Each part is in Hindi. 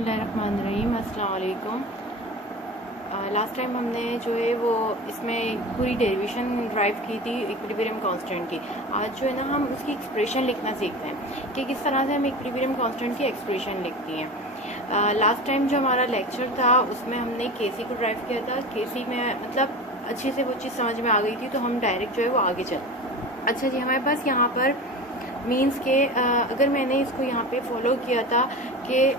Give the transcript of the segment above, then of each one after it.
बिस्मिल्लाहिर्रहमानिर्रहीम, अस्सलाम वालेकुम। लास्ट टाइम हमने जो है वो इसमें पूरी डेरिवेशन ड्राइव की थी इक्विलिब्रियम कांस्टेंट की। आज जो है ना हम उसकी एक्सप्रेशन लिखना सीखते हैं कि किस तरह से हम इक्विलिब्रियम कांस्टेंट की एक्सप्रेशन लिखती हैं। लास्ट टाइम जो हमारा लेक्चर था उसमें हमने केसी को ड्राइव किया था। केसी में मतलब अच्छे से वो चीज़ समझ में आ गई थी, तो हम डायरेक्ट जो है वो आगे चल। अच्छा जी, हमारे पास यहाँ पर मीन्स के अगर मैंने इसको यहाँ पे फॉलो किया था कि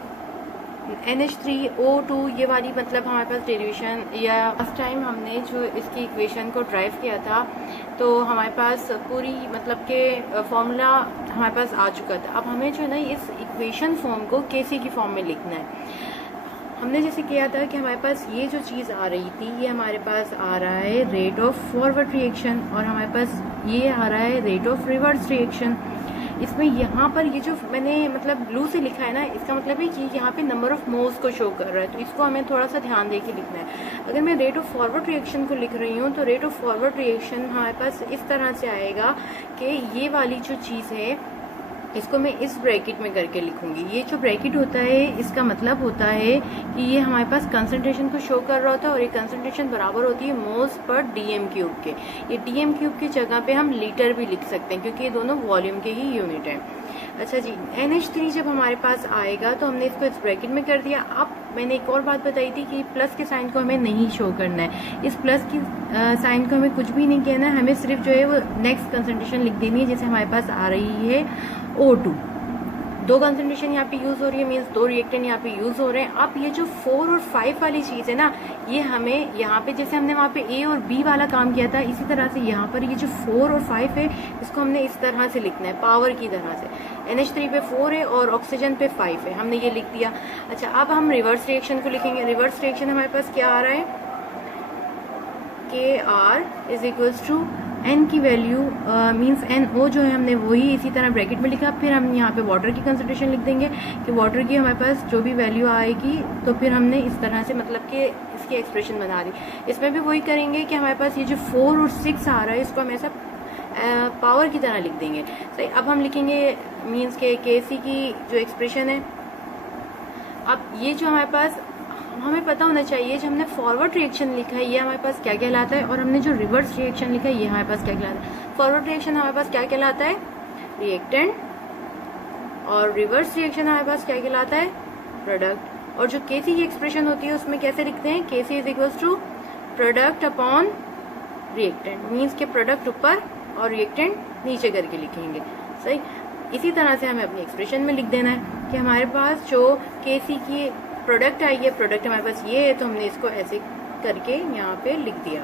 NH3O2 ये वाली मतलब हमारे पास डेरिवेशन, या फर्स्ट टाइम हमने जो इसकी इक्वेशन को ड्राइव किया था तो हमारे पास पूरी मतलब के फॉर्मूला हमारे पास आ चुका था। अब हमें जो है ना इस इक्वेशन फॉर्म को केसी की फॉर्म में लिखना है। हमने जैसे किया था कि हमारे पास ये जो चीज़ आ रही थी, ये हमारे पास आ रहा है रेट ऑफ फॉरवर्ड रिएक्शन, और हमारे पास ये आ रहा है रेट ऑफ रिवर्स रिएक्शन। इसमें यहाँ पर ये जो मैंने मतलब ब्लू से लिखा है ना, इसका मतलब है कि यहाँ पे नंबर ऑफ मोल्स को शो कर रहा है, तो इसको हमें थोड़ा सा ध्यान दे के लिखना है। अगर मैं रेट ऑफ फॉरवर्ड रिएक्शन को लिख रही हूँ तो रेट ऑफ फॉरवर्ड रिएक्शन हमारे पास इस तरह से आएगा कि ये वाली जो चीज़ है इसको मैं इस ब्रैकेट में करके लिखूंगी। ये जो ब्रैकेट होता है इसका मतलब होता है कि ये हमारे पास कंसंट्रेशन को शो कर रहा होता है, और ये कंसंट्रेशन बराबर होती है मोल्स पर डीएम क्यूब के। ये डीएम क्यूब की जगह पे हम लीटर भी लिख सकते हैं क्योंकि ये दोनों वॉल्यूम के ही यूनिट हैं। अच्छा जी, NH3 जब हमारे पास आएगा तो हमने इसको इस ब्रैकेट में कर दिया। अब मैंने एक और बात बताई थी कि प्लस के साइन को हमें नहीं शो करना है। इस प्लस की साइन को हमें कुछ भी नहीं कहना है, हमें सिर्फ जो है वो नेक्स्ट कंसंट्रेशन लिख देनी है। जैसे हमारे पास आ रही है O2, दो कंसंट्रेशन यहाँ पे यूज हो रही है, मीन्स दो रिएक्टेंट यहाँ पे यूज हो रहे हैं। अब ये जो 4 और 5 वाली चीज है ना, ये हमें यहाँ पे जैसे हमने वहाँ पे A और B वाला काम किया था, इसी तरह से यहाँ पर ये जो 4 और 5 है इसको हमने इस तरह से लिखना है, पावर की तरह से। NH3 पे 4 है और ऑक्सीजन पे 5 है, हमने ये लिख दिया। अच्छा, अब हम रिवर्स रिएक्शन को लिखेंगे। रिवर्स रिएक्शन हमारे पास क्या आ रहा है, KR is equals to N की वैल्यू मीन्स NO जो है हमने वही इसी तरह ब्रैकेट में लिखा। फिर हम यहाँ पे वाटर की कंसंट्रेशन लिख देंगे कि वाटर की हमारे पास जो भी वैल्यू आएगी, तो फिर हमने इस तरह से मतलब कि इसकी एक्सप्रेशन बना दी। इसमें भी वही करेंगे कि हमारे पास ये जो 4 और 6 आ रहा है इसको हम ऐसा पावर की तरह लिख देंगे। सही, अब हम लिखेंगे मीन्स के KC की जो एक्सप्रेशन है। अब ये जो हमारे पास हमें पता होना चाहिए, जो हमने फॉरवर्ड रिएक्शन लिखा है ये हमारे पास क्या कहलाता है, और हमने जो रिवर्स रिएक्शन लिखा है ये हमारे पास क्या कहलाता है। फॉरवर्ड रिएक्शन हमारे पास क्या कहलाता है, रिएक्टेंट, और रिवर्स रिएक्शन हमारे पास क्या कहलाता है, प्रोडक्ट। और जो केसी की एक्सप्रेशन होती है उसमें कैसे लिखते हैं, KC is equals to product upon reactant, means के प्रोडक्ट ऊपर और रिएक्टेंट नीचे करके लिखेंगे। सही, इसी तरह से हमें अपनी एक्सप्रेशन में लिख देना है कि हमारे पास जो केसी की प्रोडक्ट आई है, प्रोडक्ट हमारे पास ये है, तो हमने इसको ऐसे करके यहाँ पे लिख दिया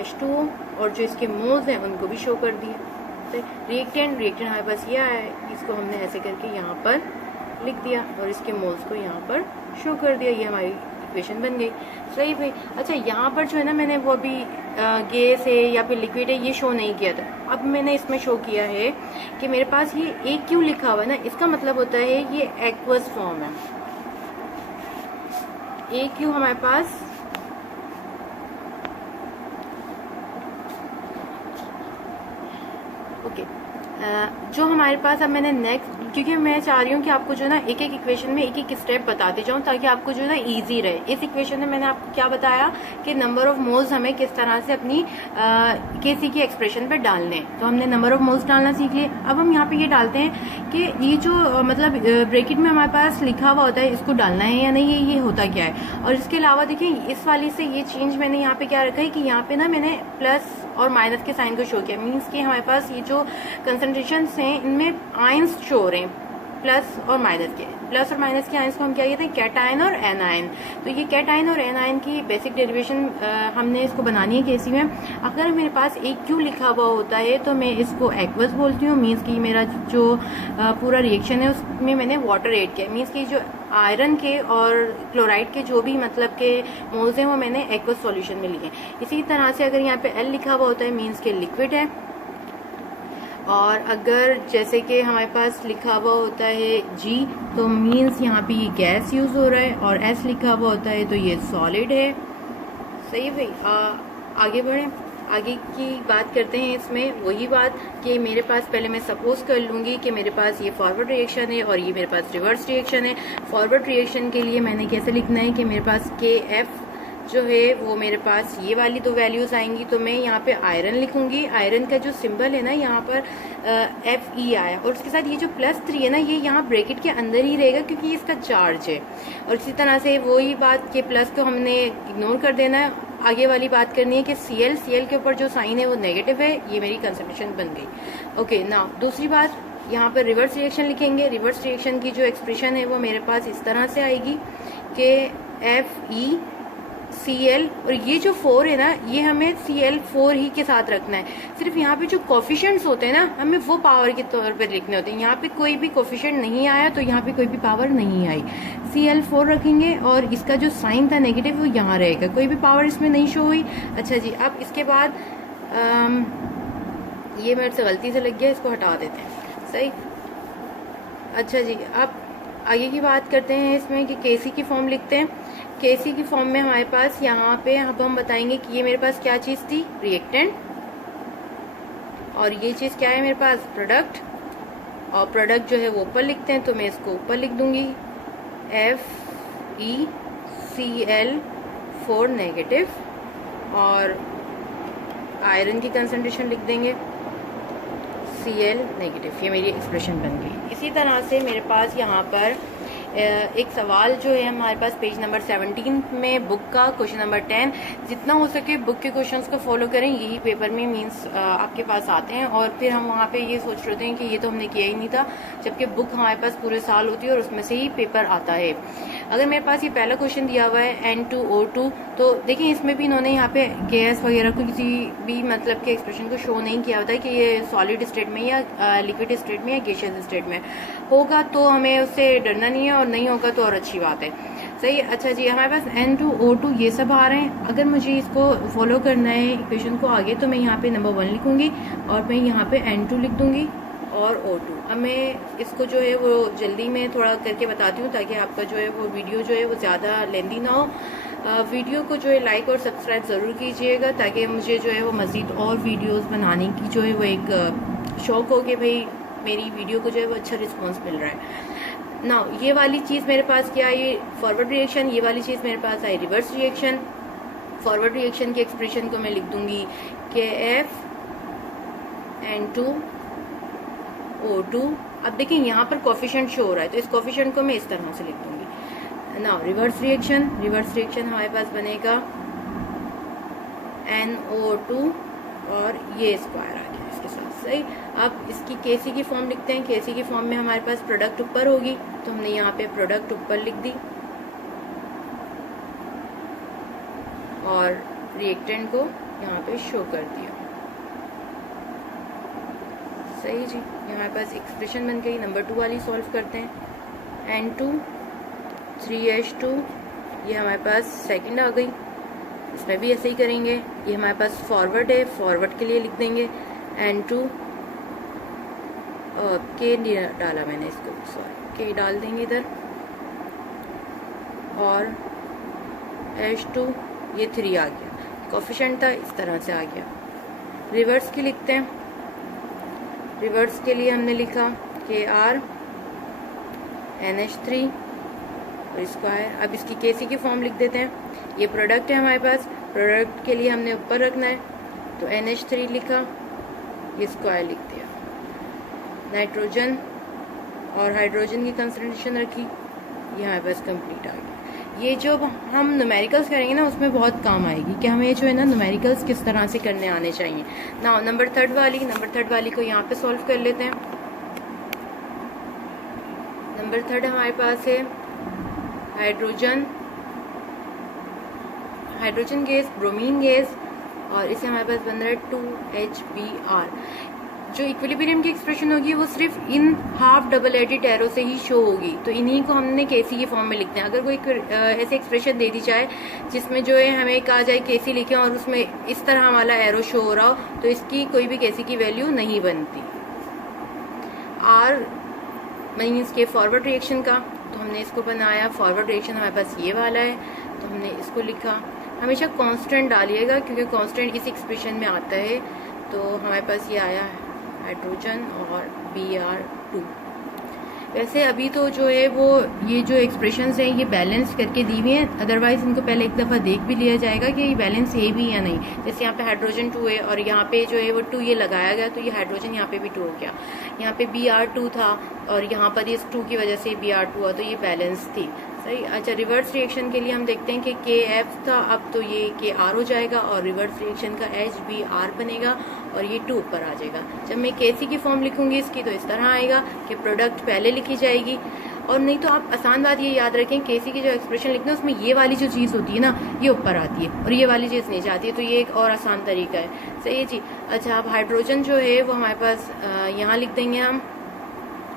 H2O, और जो इसके मोल्स हैं उनको भी शो कर दिए। रिएक्टेंट हमारे पास ये है, इसको हमने ऐसे करके यहाँ पर लिख दिया और इसके मोल्स को यहाँ पर शो कर दिया। ये हमारी इक्वेशन बन गई। सही भाई। अच्छा, यहाँ पर जो है ना मैंने वो अभी गैस है या फिर लिक्विड है ये शो नहीं किया था, अब मैंने इसमें शो किया है कि मेरे पास ये AQ लिखा हुआ है ना, इसका मतलब होता है ये एक्वस फॉर्म है। AQ हमारे पास ओके जो हमारे पास अब मैंने नेक्स्ट, क्योंकि मैं चाह रही हूँ कि आपको जो ना एक एक इक्वेशन में एक एक स्टेप बताते जाऊँ ताकि आपको जो ना इजी रहे। इस इक्वेशन में मैंने आपको क्या बताया कि नंबर ऑफ मोल्स हमें किस तरह से अपनी केसी की एक्सप्रेशन पे डालने हैं, तो हमने नंबर ऑफ मोल्स डालना सीख लिए। अब हम यहाँ पे ये डालते हैं कि ये जो मतलब ब्रैकेट में हमारे पास लिखा हुआ होता है इसको डालना है या नहीं, ये होता क्या है। और इसके अलावा देखिए इस वाली से ये चेंज मैंने यहाँ पे क्या रखा है कि यहाँ पे ना मैंने प्लस और माइनस के साइन को शो किया, मीन्स कि हमारे पास ये जो कंसंट्रेशन हैं इनमें आयंस शो हो रहे हैं, प्लस और माइनस के। प्लस और माइनस के आयंस को हम क्या कहते हैं, कैटायन और एनायन। तो ये कैटायन और एनायन की बेसिक डेरिवेशन हमने इसको बनानी है केसी में। अगर मेरे पास AQ लिखा हुआ होता है तो मैं इसको एक्वस बोलती हूँ, मीन्स कि मेरा जो पूरा रिएक्शन है उसमें मैंने वाटर ऐड किया, मीन्स कि जो आयरन के और क्लोराइड के जो भी मतलब के मोल्स हैं वो मैंने एक्वस सॉल्यूशन में लिए। इसी तरह से अगर यहाँ पे L लिखा हुआ होता है मीन्स के लिक्विड है, और अगर जैसे कि हमारे पास लिखा हुआ होता है G तो मीन्स यहाँ पे ये गैस यूज हो रहा है, और S लिखा हुआ होता है तो ये सॉलिड है। सही भाई, आगे बढ़ें। आगे की बात करते हैं इसमें, वही बात कि मेरे पास पहले मैं सपोज कर लूँगी कि मेरे पास ये फॉरवर्ड रिएक्शन है और ये मेरे पास रिवर्स रिएक्शन है। फॉरवर्ड रिएक्शन के लिए मैंने कैसे लिखना है कि मेरे पास के एफ जो है वो मेरे पास ये वाली दो वैल्यूज़ आएंगी, तो मैं यहाँ पे आयरन लिखूंगी। आयरन का जो सिंबल है ना यहाँ पर Fe आया, और उसके साथ ये जो +3 है ना ये यहाँ ब्रैकेट के अंदर ही रहेगा क्योंकि ये इसका चार्ज है। और इसी तरह से वही बात के प्लस को हमने इग्नोर कर देना है। आगे वाली बात करनी है कि Cl के ऊपर जो साइन है वो नेगेटिव है, ये मेरी कंसंट्रेशन बन गई। ओके नाउ दूसरी बात, यहाँ पर रिवर्स रिएक्शन लिखेंगे। रिवर्स रिएक्शन की जो एक्सप्रेशन है वो मेरे पास इस तरह से आएगी कि FeCl, और ये जो 4 है ना ये हमें Cl4 ही के साथ रखना है। सिर्फ यहाँ पे जो कोफिशिएंट्स होते हैं ना हमें वो पावर के तौर पर लिखने होते हैं। यहाँ पे कोई भी कोफिशिएंट नहीं आया तो यहाँ पे कोई भी पावर नहीं आई, Cl4 रखेंगे और इसका जो साइन था नेगेटिव वो यहाँ रहेगा, कोई भी पावर इसमें नहीं शो हुई। अच्छा जी, अब इसके बाद ये मेरे से गलती से लग गया, इसको हटा देते हैं। सही। अच्छा जी, अब आगे की बात करते हैं इसमें कि केसी की फॉर्म लिखते हैं। केसी की फॉर्म में हमारे पास यहाँ पे अब हम बताएंगे कि ये मेरे पास क्या चीज़ थी, रिएक्टेंट, और ये चीज़ क्या है मेरे पास, प्रोडक्ट। और प्रोडक्ट जो है वो ऊपर लिखते हैं तो मैं इसको ऊपर लिख दूंगी FeCl4 नेगेटिव, और आयरन की कंसंट्रेशन लिख देंगे Cl नेगेटिव। ये मेरी एक्सप्रेशन बन गई। इसी तरह से मेरे पास यहाँ पर एक सवाल जो है हमारे पास पेज नंबर 17 में बुक का क्वेश्चन नंबर 10, जितना हो सके बुक के क्वेश्चंस को फॉलो करें, यही पेपर में मींस आपके पास आते हैं। और फिर हम वहाँ पे ये सोच रहे हैं कि ये तो हमने किया ही नहीं था, जबकि बुक हमारे पास पूरे साल होती है और उसमें से ही पेपर आता है। अगर मेरे पास ये पहला क्वेश्चन दिया हुआ है N2O2, तो देखिए इसमें भी इन्होंने यहाँ पे गैस वगैरह को किसी भी मतलब के एक्सप्रेशन को शो नहीं किया होता है कि ये सॉलिड स्टेट में या लिक्विड स्टेट में या गैसियस स्टेट में होगा, तो हमें उससे डरना नहीं है, और नहीं होगा तो और अच्छी बात है। सही। अच्छा जी, हमारे पास N2O2 ये सब आ रहे हैं। अगर मुझे इसको फॉलो करना है इक्वेशन को आगे, तो मैं यहाँ पे नंबर 1 लिखूंगी और मैं यहाँ पे N2 लिख दूंगी और O2। अब मैं इसको जो है वो जल्दी में थोड़ा करके बताती हूँ ताकि आपका जो है वो वीडियो जो है वो ज़्यादा लेंदी ना हो। वीडियो को जो है लाइक और सब्सक्राइब ज़रूर कीजिएगा ताकि मुझे जो है वो मज़ीद और वीडियोस बनाने की जो है वो एक शौक़ हो कि भाई मेरी वीडियो को जो है वो अच्छा रिस्पॉन्स मिल रहा है ना। ये वाली चीज़ मेरे पास क्या आई, फॉरवर्ड रिएक्शन। ये वाली चीज़ मेरे पास आई रिवर्स रिएक्शन। फॉरवर्ड रिएक्शन की एक्सप्रेशन को मैं लिख दूंगी के N2O2। अब देखिए यहाँ पर कोफिशिएंट शो हो रहा है तो इस कोफिशिएंट को मैं इस तरह से लिख दूंगी ना। रिवर्स रिएक्शन हमारे पास बनेगा NO2 और ये स्क्वायर आ गया इसके साथ। सही। अब इसकी केसी की फॉर्म लिखते हैं। केसी की फॉर्म में हमारे पास प्रोडक्ट ऊपर होगी तो हमने यहाँ पे प्रोडक्ट ऊपर लिख दी और रिएक्टेंट को यहाँ पे शो कर दिया। सही जी, ये हमारे पास एक्सप्रेशन बन गई। नंबर 2 वाली सॉल्व करते हैं। N2 3H2 ये हमारे पास सेकंड आ गई, इसमें भी ऐसे ही करेंगे। ये हमारे पास फॉरवर्ड है, फॉरवर्ड के लिए लिख देंगे N2 के डाला मैंने इसको, सॉरी के डाल देंगे इधर, और H2 ये 3 आ गया, कोफिशिएंट था इस तरह से आ गया। रिवर्स की लिखते हैं। रिवर्स के लिए हमने लिखा KR NH3 और स्क्वायर। अब इसकी केसी की फॉर्म लिख देते हैं। ये प्रोडक्ट है हमारे पास, प्रोडक्ट के लिए हमने ऊपर रखना है तो NH3 लिखा, ये स्क्वायर लिख दिया। नाइट्रोजन और हाइड्रोजन की कंसंट्रेशन रखी, ये हमारे पास कंप्लीट आ गया। ये जो हम न्यूमेरिकल्स करेंगे ना उसमें बहुत काम आएगी कि हमें जो है ना न्यूमेरिकल्स किस तरह से करने आने चाहिए ना। नंबर थर्ड वाली को यहाँ पे सॉल्व कर लेते हैं। नंबर 3 हमारे पास है हाइड्रोजन गैस, ब्रोमीन गैस, और इसे हमारे पास बन रहा है 2HBr। जो इक्विलिब्रियम की एक्सप्रेशन होगी वो सिर्फ इन हाफ डबल एडेड एरो से ही शो होगी, तो इन्हीं को हमने केसी की फॉर्म में लिखते हैं। अगर कोई ऐसे एक्सप्रेशन दे दी जाए जिसमें जो है हमें कहा जाए केसी लिखें और उसमें इस तरह वाला एरो शो हो रहा हो तो इसकी कोई भी केसी की वैल्यू नहीं बनती। आर मीन्स के फॉरवर्ड रिएक्शन का, तो हमने इसको बनाया। फॉरवर्ड रिएक्शन हमारे पास ये वाला है तो हमने इसको लिखा। हमेशा कांस्टेंट डालिएगा, क्योंकि कांस्टेंट इस एक्सप्रेशन में आता है। तो हमारे पास ये आया हाइड्रोजन और Br2। वैसे अभी तो जो है वो ये जो एक्सप्रेशंस हैं ये बैलेंस करके दी हुई हैं, अदरवाइज इनको पहले एक दफ़ा देख भी लिया जाएगा कि ये बैलेंस है भी या नहीं। जैसे यहाँ पे हाइड्रोजन 2 है और यहाँ पे जो है वो 2 ये लगाया गया, तो ये हाइड्रोजन यहाँ पे भी 2 हो गया। यहाँ पे Br2 था और यहाँ पर इस 2 की वजह से Br2 हुआ, तो ये बैलेंस थी। सही। अच्छा, रिवर्स रिएक्शन के लिए हम देखते हैं कि KF था, अब तो ये KR हो जाएगा और रिवर्स रिएक्शन का HBr बनेगा और ये 2 ऊपर आ जाएगा। जब मैं KC की फॉर्म लिखूंगी इसकी तो इस तरह आएगा कि प्रोडक्ट पहले लिखी जाएगी, और नहीं तो आप आसान बात ये याद रखें, KC की जो एक्सप्रेशन लिखना है उसमें ये वाली जो चीज़ होती है ना ये ऊपर आती है और ये वाली चीज़ नीचे आती है, तो ये एक और आसान तरीका है। सही है जी। अच्छा, अब हाइड्रोजन जो है वो हमारे पास यहाँ लिख देंगे हम,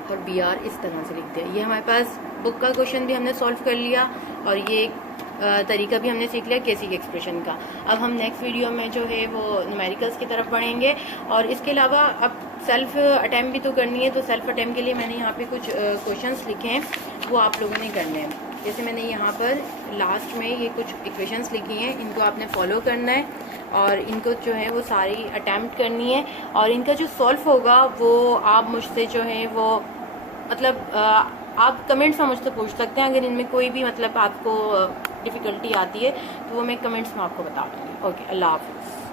और Br इस तरह से लिख दिया। ये हमारे पास बुक का क्वेश्चन भी हमने सॉल्व कर लिया और ये एक तरीका भी हमने सीख लिया KC के एक्सप्रेशन का। अब हम नेक्स्ट वीडियो में जो है वो न्यूमेरिकल्स की तरफ बढ़ेंगे, और इसके अलावा अब सेल्फ अटैम्प्ट भी तो करनी है। तो सेल्फ अटैम्प्ट के लिए मैंने यहाँ पे कुछ क्वेश्चंस लिखे हैं, वो आप लोगों ने करने हैं। जैसे मैंने यहाँ पर लास्ट में ये कुछ इक्वेशंस लिखी हैं, इनको आपने फॉलो करना है और इनको जो है वो सारी अटैम्प्ट करनी है, और इनका जो सॉल्व होगा वो आप मुझसे जो है वो मतलब आप कमेंट्स में मुझसे पूछ सकते हैं। अगर इनमें कोई भी मतलब आपको डिफ़िकल्टी आती है तो वो मैं कमेंट्स में आपको बता दूँगी। ओके, अल्लाह हाफ़िज़।